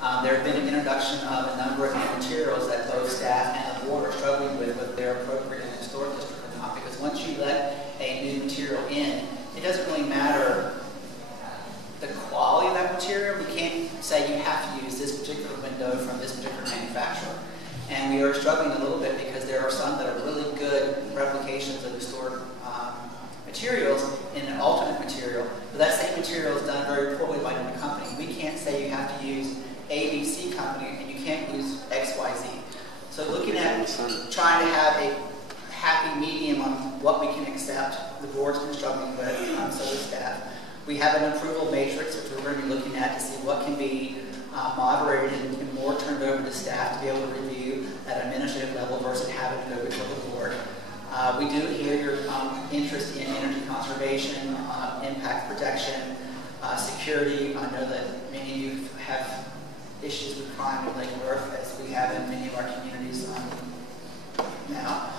There have been an introduction of a number of new materials that both staff and the board are struggling with whether they're appropriate in a historic district or not. Because once you let a new material in, it doesn't really matter the quality of that material. We can't say you have to use this particular window from this particular manufacturer. And we are struggling a little bit because there are some that are really good replications of historic materials in an alternate material, but that same material is done very poorly by another company. We can't say you have to use ABC company and you can't use XYZ. So looking at trying to have a happy medium on what we can accept, the board's been struggling with, so does staff. We have an approval matrix which we're going to be looking at to see what can be moderated and more turned over to staff to be able to review at an administrative level versus having to go before the board. We do hear your interest in energy conservation, impact protection, security. I know that many of you have issues with crime in Lake Worth, as we have in many of our communities now.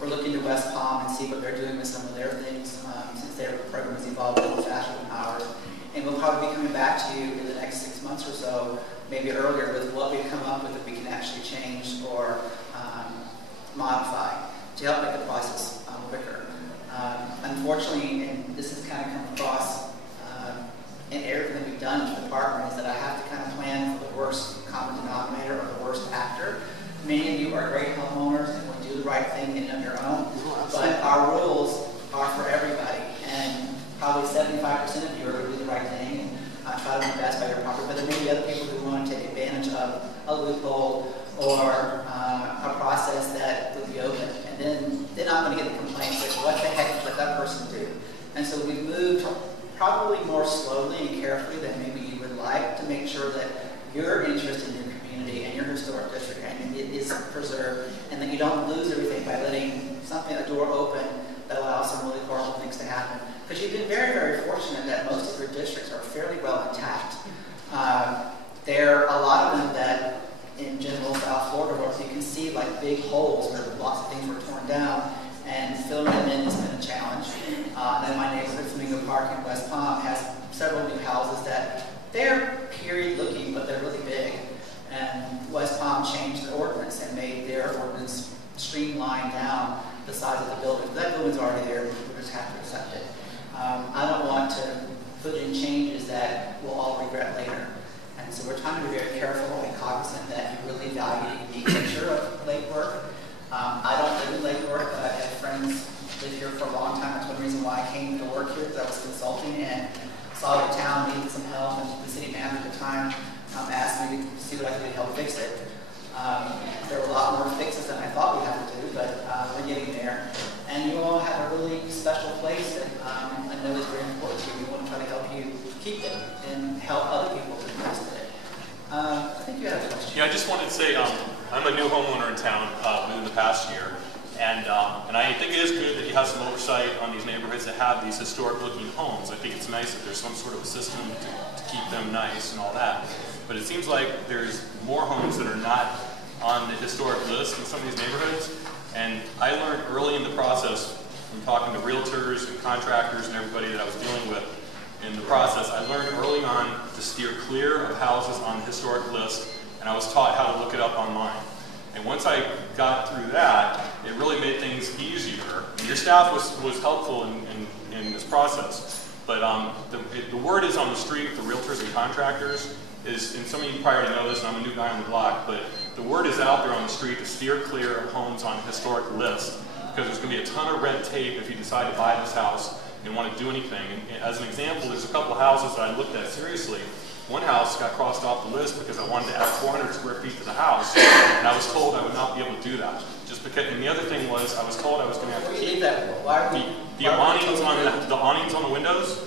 We're looking to West Palm and see what they're doing with some of their things, since their program has evolved a little faster than ours. And we'll probably be coming back to you in the next 6 months or so, maybe earlier, with what we've come up with that we can actually change or modify to help make the process quicker. Unfortunately, and this has kind of come across in everything that we've done in the department, is that I have to kind of plan for the worst common denominator or the worst actor. Many of you are great homeowners and will do the right thing in of your own, but our rules are for everybody, and probably 75% of you are going to do the right thing and try to invest by your property, but there may be other people who want to take advantage of a loophole or a process that would be open, and then they're not going to get the complaints like, what the heck did that person do? And so we've moved probably more slowly and carefully than maybe you would like to make sure that your interest in your community and your historic district and it is preserved, and that you don't lose everything by letting a door open that allows some really horrible things to happen. Because you've been very, very fortunate that most of your districts are fairly well intact. There are a lot of them that in general South Florida, where you can see like big holes where lots of things were torn down, and filling them in has been a challenge. Then my neighborhood, Flamingo Park in West Palm, has several new houses that they're period looking, but they're really big. And West Palm changed the ordinance and made their ordinance streamline down the size of the building. That building's already there, we just have to accept it. I don't want to put in changes that we'll all regret later. And so we're trying to be very careful and cognizant that you really value the unique picture of Lake Worth. I don't live in Lake Worth, but I've had friends live here for a long time. That's one reason why I came to work here, because I was consulting and saw the town needed some help, and the city manager at the time asked me to see what I could do to help fix it. There were a lot more fixes than I thought we'd have to do, but we're getting there. And you all have a really special place that I know is very important to you. We want to try to help you keep it and help other people to the rest of it. I think you had a question. Yeah, I just wanted to say I'm a new homeowner in town within the past year, and I think it is good that you have some oversight on these neighborhoods that have these historic-looking homes. I think it's nice that there's some sort of a system to keep them nice and all that. But it seems like there's more homes that are not on the historic list in some of these neighborhoods. And I learned early in the process from talking to realtors and contractors and everybody that I was dealing with in the process, I learned early on to steer clear of houses on the historic list, and I was taught how to look it up online. And once I got through that, it really made things easier. And your staff was helpful in this process. But the word is on the street with the realtors and contractors, and some of you probably already know this, and I'm a new guy on the block, but the word is out there on the street to steer clear of homes on a historic list, because there's going to be a ton of red tape if you decide to buy this house and want to do anything. And as an example, there's a couple of houses that I looked at seriously. One house got crossed off the list because I wanted to add 400 square feet to the house, and I was told I would not be able to do that. Just because, and the other thing was, I was told I was going to have to keep the awnings on the windows.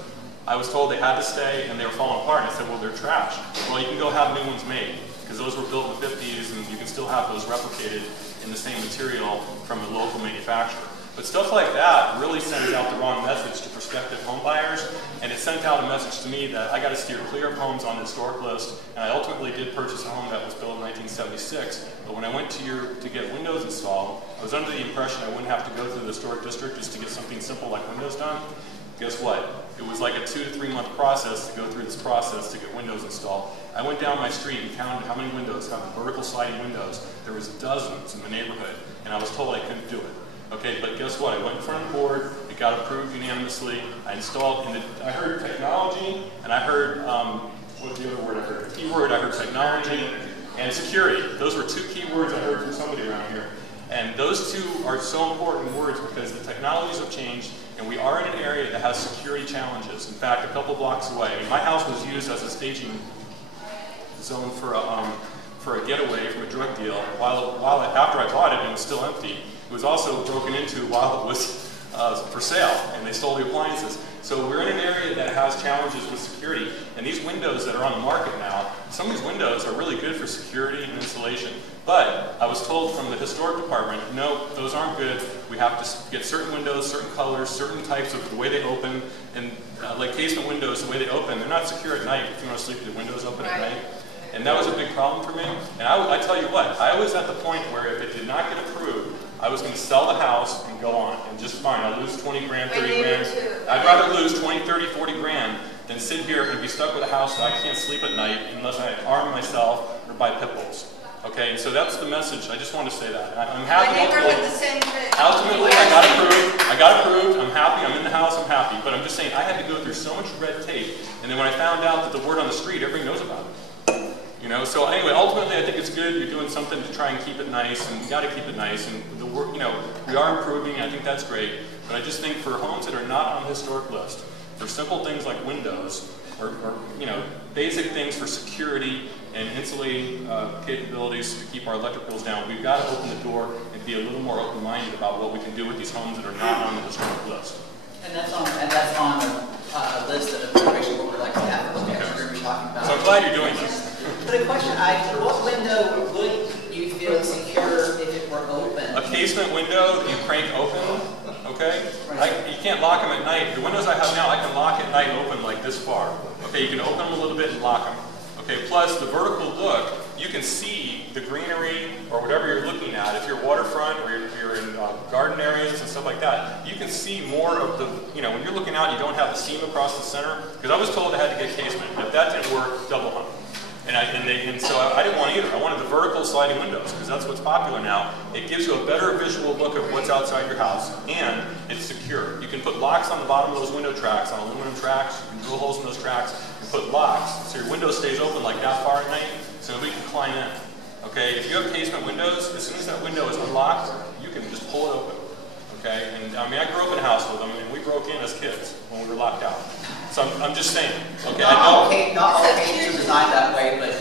I was told they had to stay, and they were falling apart. And I said, well, they're trash. Well, you can go have new ones made, because those were built in the 50s, and you can still have those replicated in the same material from a local manufacturer. But stuff like that really sends out the wrong message to prospective home buyers, and it sent out a message to me that I got to steer clear of homes on the historic list. And I ultimately did purchase a home that was built in 1976. But when I went to get windows installed, I was under the impression I wouldn't have to go through the historic district just to get something simple like windows done. Guess what? It was like a 2 to 3 month process to go through this process to get windows installed. I went down my street and counted how many windows, how many vertical sliding windows. There was dozens in the neighborhood, and I was told I couldn't do it. Okay, but guess what? I went in front of the board, it got approved unanimously, I installed, and I heard technology, and I heard, what was the other word I heard? Keyword, I heard technology, and security. Those were 2 key words I heard from somebody around here. And those 2 are so important words because the technologies have changed, and we are in an area that has security challenges. In fact, a couple blocks away, I mean, my house was used as a staging zone for a getaway from a drug deal. After I bought it and it was still empty, it was also broken into while it was for sale, and they stole the appliances. So we're in an area that has challenges with security, and these windows that are on the market now, some of these windows are really good for security and insulation. But I was told from the historic department, no, those aren't good. We have to get certain windows, certain colors, certain types of the way they open, and like casement windows, the way they open, they're not secure at night if you want to sleep with the windows open at night. And that was a big problem for me. And I tell you what, I was at the point where if it did not get approved, I was going to sell the house and go on, and just fine. I'll lose 20 grand, 30 grand. I'd rather lose 20, 30, 40 grand than sit here and be stuck with a house that I can't sleep at night unless I arm myself or buy pit bulls. Okay, and so that's the message. I just want to say that. I'm happy. Ultimately, I got approved. I'm happy. I'm in the house. I'm happy. But I'm just saying, I had to go through so much red tape, and then when I found out that the word on the street, everybody knows about it. You know, so anyway, ultimately, I think it's good. You're doing something to try and keep it nice, and you got to keep it nice. And the work, you know, we are improving. I think that's great. But I just think for homes that are not on the historic list, for simple things like windows, or you know, basic things for security and insulating capabilities to keep our electric bills down, we've got to open the door and be a little more open-minded about what we can do with these homes that are not on the historic list. And that's on a list of information what we're like to have. We're going to be talking about. So I'm glad you're doing this. But a question, what window would you feel secure if it were open? A casement window you crank open, okay? You can't lock them at night. The windows I have now, I can lock at night open like this far. Okay, you can open them a little bit and lock them. Okay, plus the vertical look, you can see the greenery or whatever you're looking at. If you're waterfront or you're in garden areas and stuff like that, you can see more of the, you know, when you're looking out, you don't have the seam across the center. Because I was told I had to get casement. If that didn't work, double hung. And so I didn't want either. I wanted the vertical sliding windows because that's what's popular now. It gives you a better visual look of what's outside your house, and it's secure. You can put locks on the bottom of those window tracks, on aluminum tracks. You can drill holes in those tracks and put locks so your window stays open like that far at night so nobody can climb in. Okay, if you have casement windows, as soon as that window is unlocked, you can just pull it open. Okay, and I mean, I grew up in a house with them, and we broke in as kids when we were locked out. So I'm just saying. Okay, not all cases are designed that way, but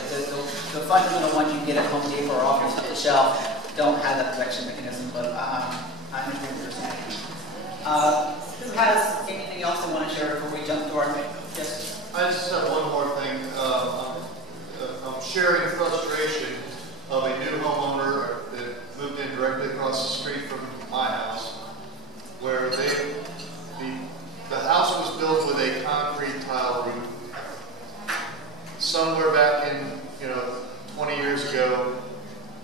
the fundamental ones you get at Home Depot or off the shelf don't have that protection mechanism. But I understand what you're saying. Who has anything else they want to share before we jump to our next? Yes. I just have one more thing. I'm sharing the frustration of a new homeowner that moved in directly across the street from my house, where the house was built with a concrete tile roof. Somewhere back in 20 years ago,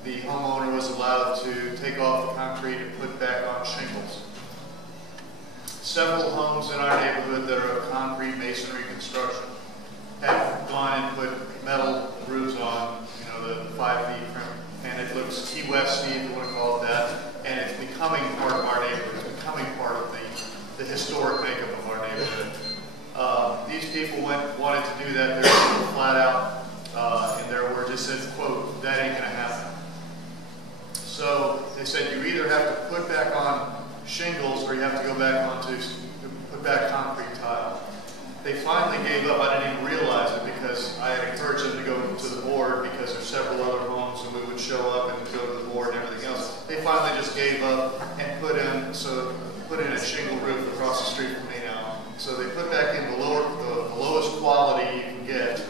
the homeowner was allowed to take off the concrete and put back on shingles. Several homes in our neighborhood that are of concrete masonry construction have gone and put metal roofs on, the 5 feet trim, and it looks Key West, if you want to call it that, and it's becoming part of our neighborhood. It's becoming part of the historic makeup of our neighborhood. These people wanted to do that. They're flat out in their word just said, quote, "That ain't gonna happen." So they said you either have to put back on shingles or you have to go back put back concrete tile. They finally gave up. I didn't even realize it because I had encouraged them to go to the board because there's several other homes and we would show up and go to the board and everything else. They finally just gave up and put in a shingle roof across the street from me now. So they put back in the lowest quality you can get,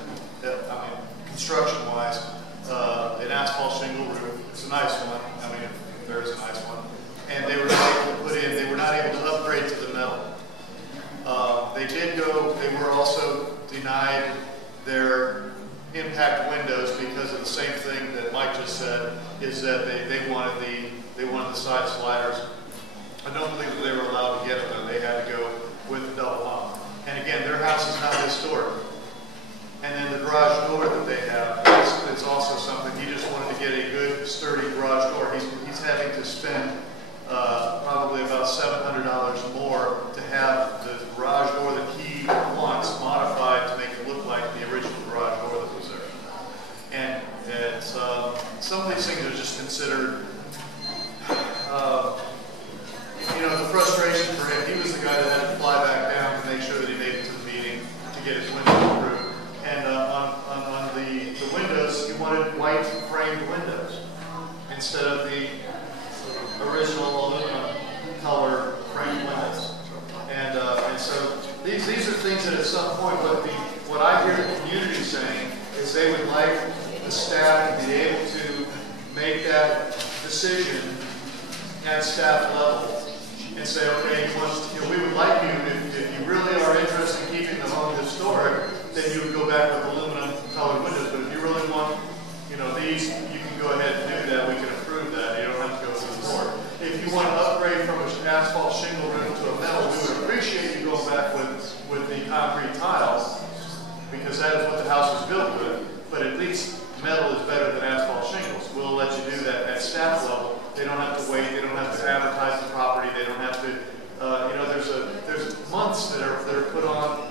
construction-wise, an asphalt shingle roof. It's a nice one. If there is a nice one. And they were not able to upgrade to the metal. They were also denied their impact windows because of the same thing that Mike just said, is that they wanted the side sliders. I don't believe that they were allowed to get them, though. They had to go with double hung. historic. And then the garage door that they have, it's also something, he just wanted to get a good, sturdy garage door. He's having to spend probably about $700 more to have the garage door that he wants modified to make it look like the original garage door that was there. And it's, some of these things are just considered, you know, the frustration for him. He was the guy that had to fly back down to make sure that he made it to the meeting to get his windows approved. And on the windows, he wanted white framed windows instead of the original aluminum color framed windows. And so these are things that at some point, what I hear the community saying is they would like the staff to be able to make that decision at staff level and say, okay, we would like you, if you really are interested in keeping the home historic, then you would go back with aluminum colored windows. But if you really want, you know, these, you can go ahead and do that. We can approve that. You don't have to go through the board. If you want to upgrade from an asphalt shingle room to a metal, we would appreciate you going back with the concrete tiles, because that is what the house was built with. But at least metal is better than asphalt shingles. We'll let you do that at staff level. They don't have to wait. They don't have to advertise the property. They don't have to, you know, there's months that are put on,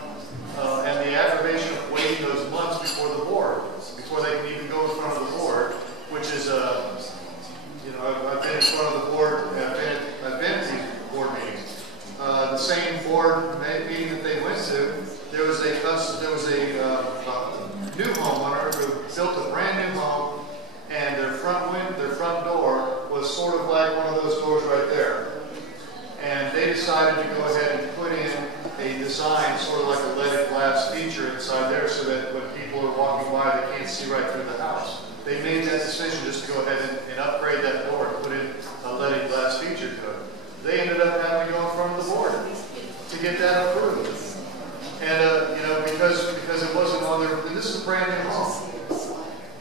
and the aggravation of waiting those months before the board, before they can even go in front of the board, which is, you know, I've been in front of the board, I've been to these board meetings. The same board meeting that they went to, there was a new homeowner who built a brand new home, and their front door was sort of like one of those doors right there. And they decided to go ahead and put in a design, sort of like a leaded glass feature inside there, so that when people are walking by, they can't see right through the house. They made that decision just to go ahead and upgrade that door and put in a leaded glass feature to it. They ended up having to go in front of the board to get that approved. And you know, because it wasn't on their, and this is a brand new home.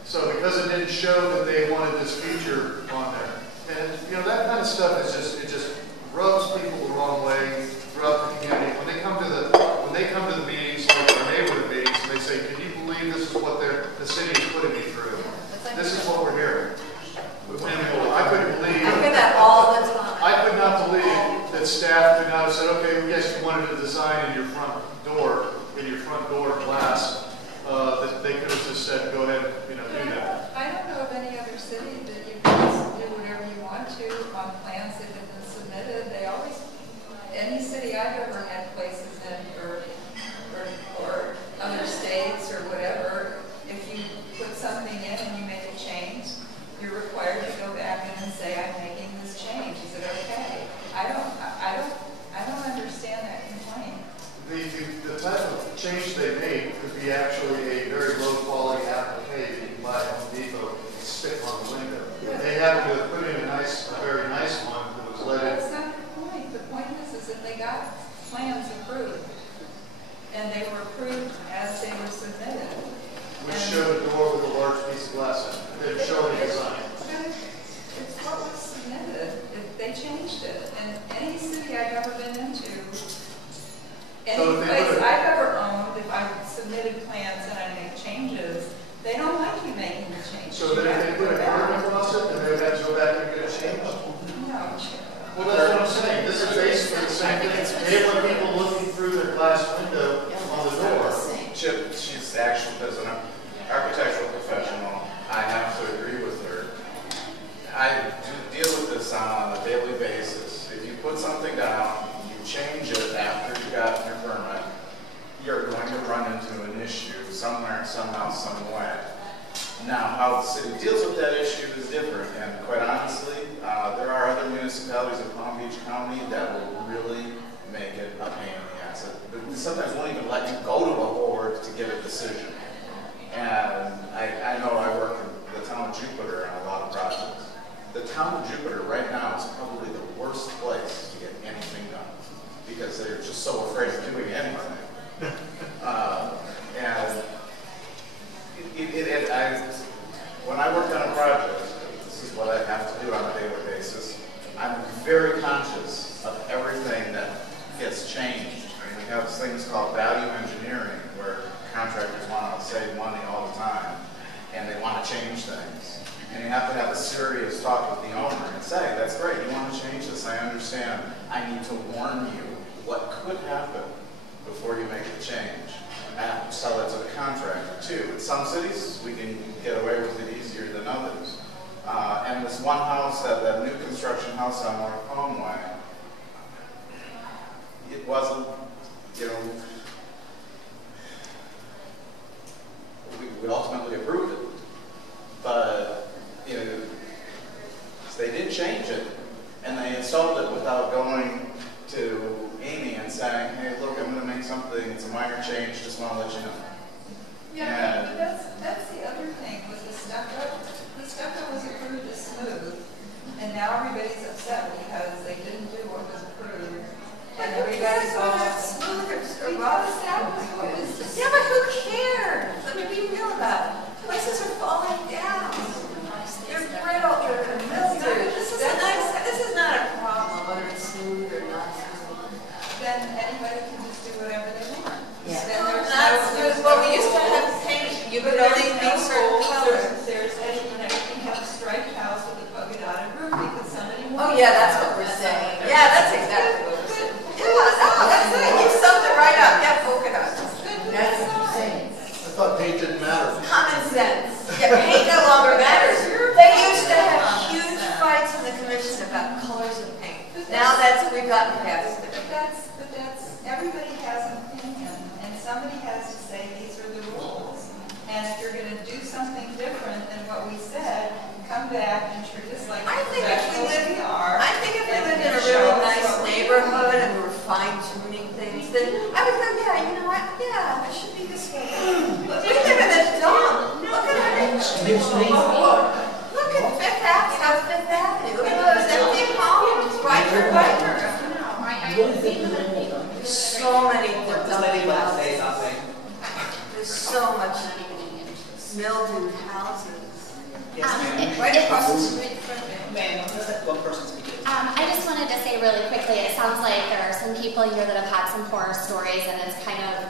So because it didn't show that they wanted this feature on there. And you know, that kind of stuff is just, it just rubs people the wrong way throughout the community. When they come to the meetings, like our neighborhood meetings, and they say, "Can you believe this is what the city is putting me through? This is what we're hearing." And I couldn't believe. I hear that all the time. I could not believe that staff could not have said, "Okay, yes, you wanted a design in your front door glass." That they could have just said, "Go ahead, you know, do that." I don't know of any other city that you can just do whatever you want to on plans that have been submitted. They always, any city I've ever had places in, or other states or whatever, if you put something in and you make a change, you're required to go back in and say, "I'm making this change. Is it okay?" I don't understand that complaint. The type of change they made could be actually a very low quality applique that you can buy at Home Depot and stick on the window. They happened to have put in a very nice one that was leaded. That's not the point. The point is that they got plans approved, and they were approved as they were submitted. Which showed a door with a large piece of glass in it. They didn't show any design. It's what was submitted. They changed it. And any city I've ever been into, any place I've ever owned, if I've submitted plans and I make changes, they don't like you making the changes. So then if they put a curtain across it, then they would have to go back and get a change? No. Well, that's what I'm saying. This is basically the same thing. They want people looking through their glass window on the door. Chip, she's actually, as an architectural professional, I have to agree with her. I do deal with this on a daily basis. If you put something down, you change it after you got your permit, you're going to run into an issue somewhere, somehow, some way. Now, how the city deals with that issue is different, and quite honestly, there are other municipalities in Palm Beach County that will really make it a pain in the ass. They sometimes won't even let you go to a board to get a decision. And I know I work in the town of Jupiter on a lot of projects. The town of Jupiter right now is probably the worst place to get anything done because they're just so afraid of doing anything. When I work on a project, this is what I have to do on a daily basis. I'm very conscious of everything that gets changed. I mean, we have things called value engineering, where to change things. And you have to have a serious talk with the owner and say, that's great, you want to change this, I understand. I need to warn you what could happen before you make the change. And sell it to the contractor too. In some cities, we can get away with it easier than others. And this one house, that new construction house on North Conway, it wasn't, you know, we ultimately approved it. But, you know, they did change it, and they installed it without going to Amy and saying, hey, look, I'm going to make something, it's a minor change, just want to let you know. Yeah, but that's the other thing with the stucco. The stucco was approved as smooth, and now everybody's upset because they didn't do what was approved. And everybody's all smooth or rough. Yeah, but who cares? Let me be real about it. Places are falling down. They're brittle, they're mildew. This is not a problem, whether it's smooth or not smooth. Then anybody can just do whatever they want. Yeah. Then there's Not smooth. Well, we used to have paint. You could only make certain colors. There's any, you know, you can have a striped house with a polka dotted roof because somebody Oh wants yeah, it. that's what we're saying. Yeah, that's exactly what we're saying. Yeah, no, that's it. You summed it right up. Yeah, polka dots. That's what you're saying. I thought paint didn't matter. Common sense. Yeah, paint no longer matters. They used to have huge fights in the commission about colors of paint. Now we've gotten past it. But that's, everybody has an opinion, and somebody has to say these are the rules. And if you're going to do something different than what we said, come back and treat us like I think if we lived in a show really us nice what we neighborhood and we were fine-tuning things, then I would go, yeah, you know what? Yeah, it should be this way. But we live in a dump. Look at everything. Look at Fifth Avenue. Look at those empty homes right here, right here. There's so many This lady wants to say something. There's so much mildewed houses. Yes, ma'am. Right across the street from me. Ma'am, one person speaking. I just wanted to say really quickly, it sounds like there are some people here that have had some horror stories, and it's kind of,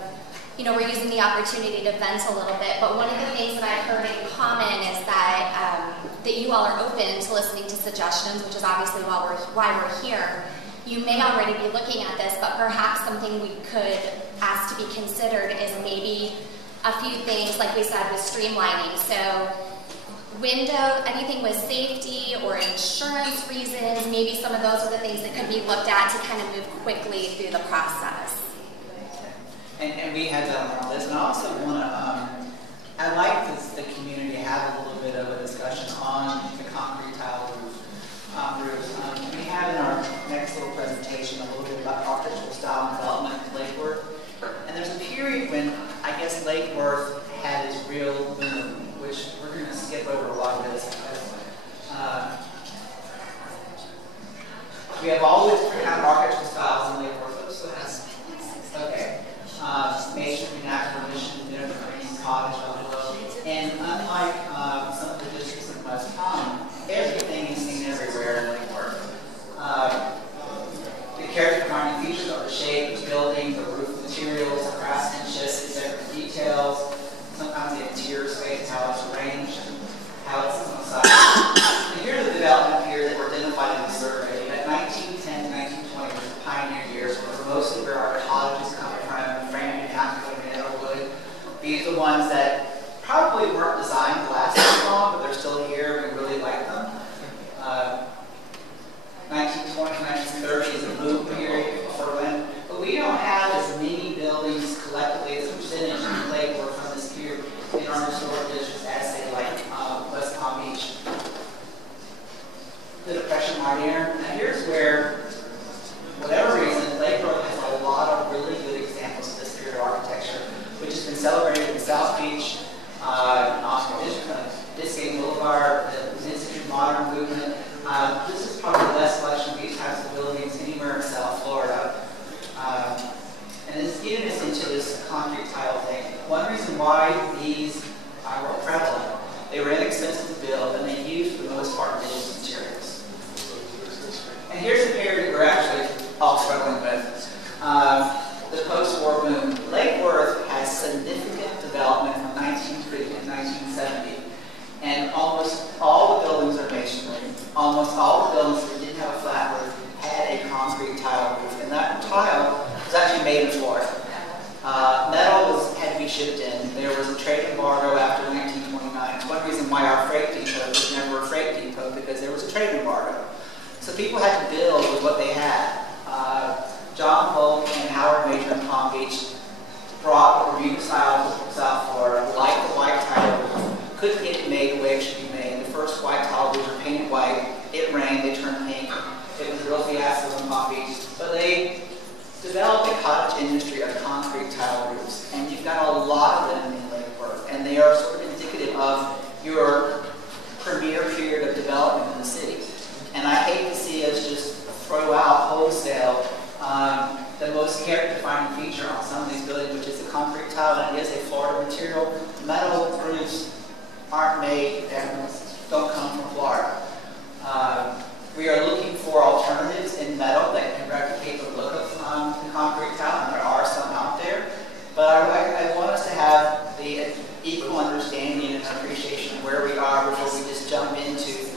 you know, we're using the opportunity to vent a little bit, but one of the things that I've heard in common is that that you all are open to listening to suggestions, which is obviously why we're here. You may already be looking at this, but perhaps something we could ask to be considered is maybe a few things, like we said, with streamlining. So anything with safety or insurance reasons, maybe some of those are the things that could be looked at to kind of move quickly through the process. And we had done all this, and I also want to, I'd like the community to have a little bit of a discussion on the concrete tile roofs. We have in our next little presentation a little bit about architectural style development in Lake Worth. And there's a period when I guess Lake Worth had its real boom, which we're going to skip over a lot of this because we have always had architectural styles in Lake Worth. So that's okay. Masonry, natural mission, green cottage, and unlike some of the districts in West Palm, everything is seen everywhere in Lake Worth. The character-defining features are the shape, the building, the roof materials, the craftsmanship, the separate details, sometimes the interior space, how it's arranged, how it's on the side. And here's the development here that were identified in the survey. At 1910 to 1920 was the pioneer years, where mostly where our cottages come from, Framingham, These are the ones that probably weren't designed to last as long, but they're still here. We people had to build with what they had. John Polk and Howard Major in Palm Beach brought the Bermuda style to South Florida, like the white tile roof. Couldn't get it made the way it should be made. The first white tile roofs were painted white. It rained, they turned pink. It was a real fiasco in Palm Beach. But they developed a cottage industry of concrete tile roofs. And you've got a lot of them in Lake Worth. And they are sort of indicative of your premier period of development in the city. And I hate to see us just throw out wholesale the most character-defining feature on some of these buildings, which is the concrete tile, and it is a Florida material. Metal roofs aren't made and don't come from Florida. We are looking for alternatives in metal that can replicate the look of the concrete tile, and there are some out there. But I want us to have the equal understanding and appreciation of where we are before we just jump into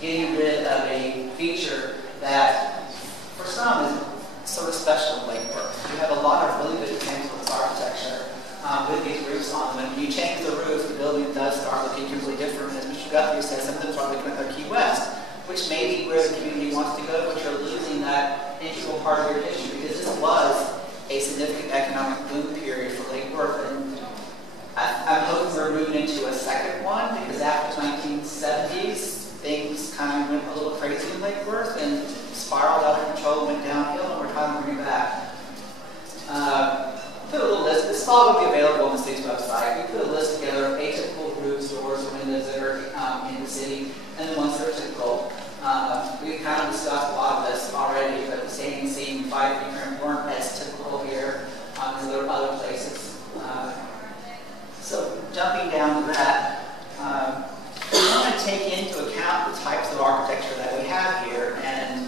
getting rid of a feature that, for some, is sort of special in Lake Worth. We have a lot of really good examples of architecture with these roofs on them. When you change the roof, the building does start looking completely different. As Mr. Guthrie said, some of them start looking like Key West, which may be where the community wants to go, but you're losing that integral part of your history, because this was a significant economic boom period for Lake Worth. And I'm hoping we're moving into a second one, because after the 1970s, things kind of went a little crazy in Lake Worth and spiraled out of control, went downhill, and we're trying to bring it back. Put a little list. This is all going to be available on the city's website. We put a list together of atypical roofs, doors, or windows that are in the city, and the ones that are typical. We've kind of discussed a lot of this already, but the standing seam, 5 feet weren't as typical here as there are other places. So jumping down to that, we want to take into account the types of architecture that we have here and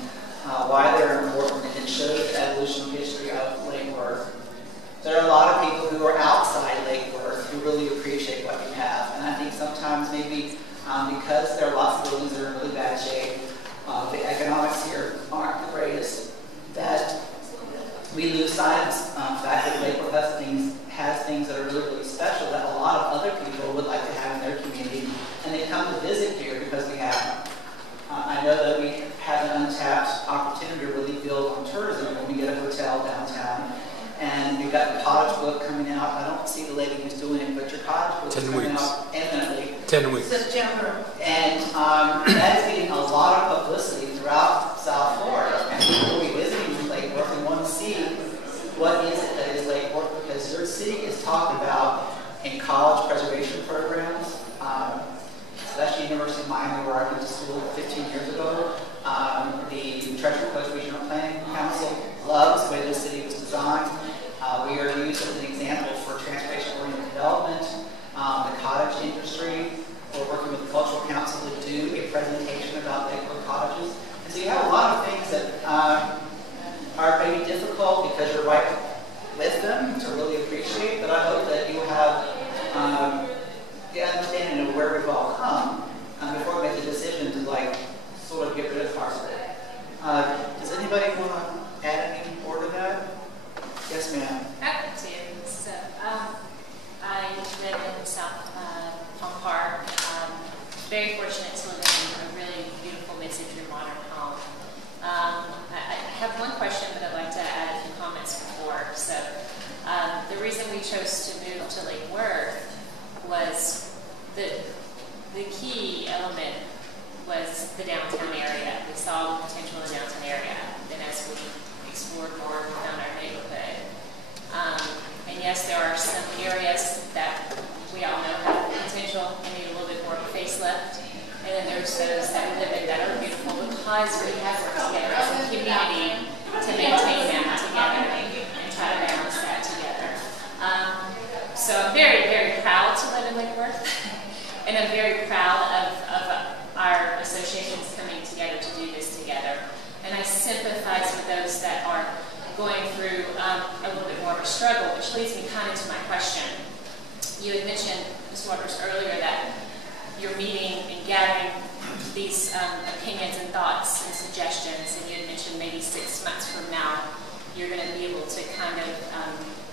why they're important, and it shows the evolution history of Lake Worth. There are a lot of people who are outside Lake Worth who really appreciate what we have, and I think sometimes maybe because there are lots of buildings that are in really bad shape, the economics here aren't the greatest, that we lose sight of the fact that Lake Worth has things that are really, really special that a lot of other people would like to have in their community, and they come to visit here because we have them. I know that we have an untapped opportunity to really build on tourism when we get a hotel downtown. And we've got the cottage book coming out. I don't see the lady who's doing it, but your cottage book is coming out imminently. 10 weeks. September. And that is getting a lot of publicity throughout South Florida. And people will be visiting Lake Worth and want to see what is it that is Lake Worth, because your city is talked about in college preservation programs, especially University of Miami, where I went to school 15 years ago. The Treasure Coast Regional Planning Council loves the way this city was designed. We are used as an example for transportation-oriented development, the cottage industry. We're working with the Cultural Council to do a presentation about Lake Worth cottages. And so you have a lot of things that are maybe difficult because you're right with them to really appreciate, but I hope that you have the understanding of where we've all come before we make the decision to sort of get rid of parts of it. Does anybody want to add any more to that? Yes, ma'am. Happy to. So, I live in South Palm Park. Very fortunate to live in a really beautiful mid-century modern home. I have one question, but I'd like to add a few comments before. So, the reason we chose to move to Lake Worth was the key element was the downtown area. We saw the potential in the downtown area. Then as we explored more, we found our neighborhood. And yes, there are some areas that we all know have potential and need a little bit more of a facelift. And then there's those that we live in that are beautiful because we have worked together as a community to maintain that together and try to balance that together. So I'm very, very proud to live in Lake Worth. And I'm very proud of our associations coming together to do this together. And I sympathize with those that are going through a little bit more of a struggle, which leads me kind of to my question. You had mentioned, Ms. Waters, earlier that you're meeting and gathering these opinions and thoughts and suggestions, and you had mentioned maybe 6 months from now you're going to be able to kind of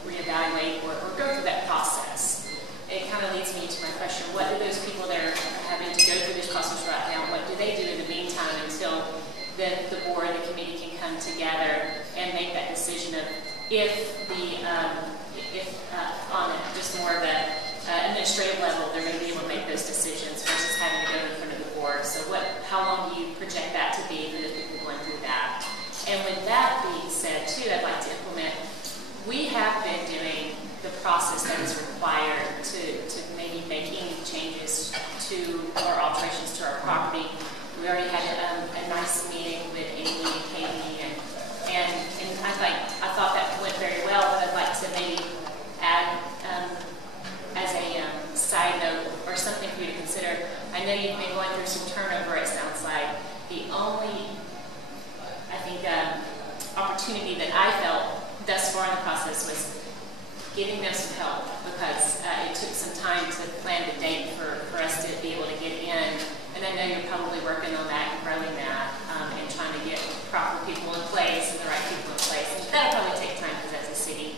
reevaluate or go through that process. It kind of leads me to my question, what do those people that are having to go through this process right now, what do they do in the meantime until the board together and make that decision of if on just more of a administrative level, they're going to be able to make those decisions versus having to go in front of the board. So how long do you project that to be for the people going through that? And with that being said, too, I'd like to implement, we have been doing the process that is required to maybe making changes to or alterations to our property. We already had a nice meeting with Amy and Katie, and I thought that went very well, but I'd like to maybe add as a side note or something for you to consider. I know you've been going through some turnover, it sounds like. The only, I think, opportunity that I felt thus far in the process was getting them some help, because it took some time to plan the date for us to be able to get in. And I know you're probably working on that and growing that and trying to get proper people in place and the right people in place. And that'll probably take time because that's a city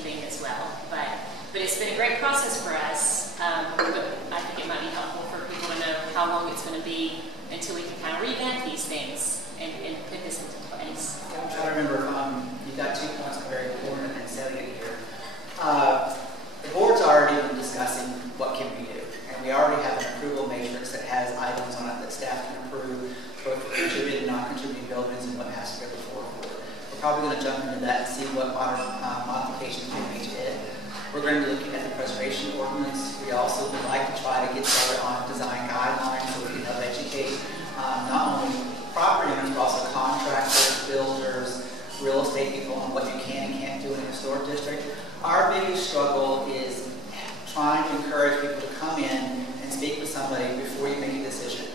thing as well. But it's been a great process for us. But I think it might be helpful for people to know how long it's going to be until we can kind of revamp these things and put this into place. I'm trying to remember, you got 2 points that are very important and setting it here. The board's already been discussing what can we do. And we already have an approval matrix that has items on it that staff can approve, both for contributing and non-contributing buildings and what has to go before the board. We're probably going to jump into that and see what modifications we may hit. We're going to be looking at the preservation ordinance. We also would like to try to get started on design guidelines so we can help educate not only property owners, but also contractors, builders, real estate people on what you can and can't do in a historic district. Our biggest struggle is trying to encourage people to come in and speak with somebody before you make a decision.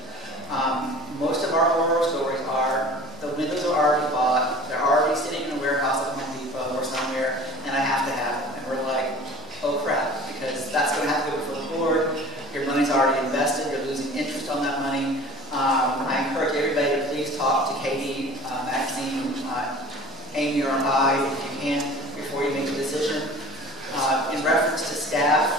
Most of our horror stories are the windows are already bought, they're already sitting in a warehouse at Home Depot or somewhere, and I have to have them. And we're like, oh crap, because that's going to have to go before the board. Your money's already invested, you're losing interest on that money. I encourage everybody to please talk to Katie, Maxine, Amy, or I, if you can, before you make a decision. In reference to staff,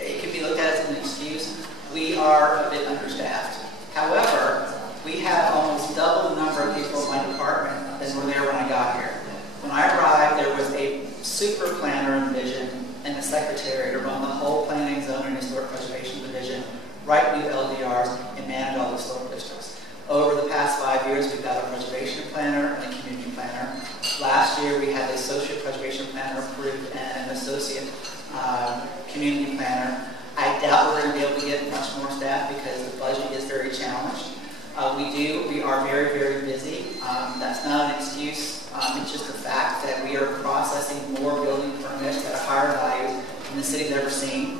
it can be looked at as an excuse. We are a bit understaffed. However, we have almost double the number of people in my department than were there when I got here. When I arrived, there was a super planner in division and a secretary to run the whole planning, zoning, and historic preservation division, write new LDRs, and manage all the historic districts. Over the past 5 years, we've got a preservation planner and a community planner. Last year, we had the associate preservation planner approved and an associate community planner. I doubt we're going to be able to get much more staff because the budget is very challenged. We are very, very busy. That's not an excuse. It's just a fact that we are processing more building permits at a higher value than the city's ever seen.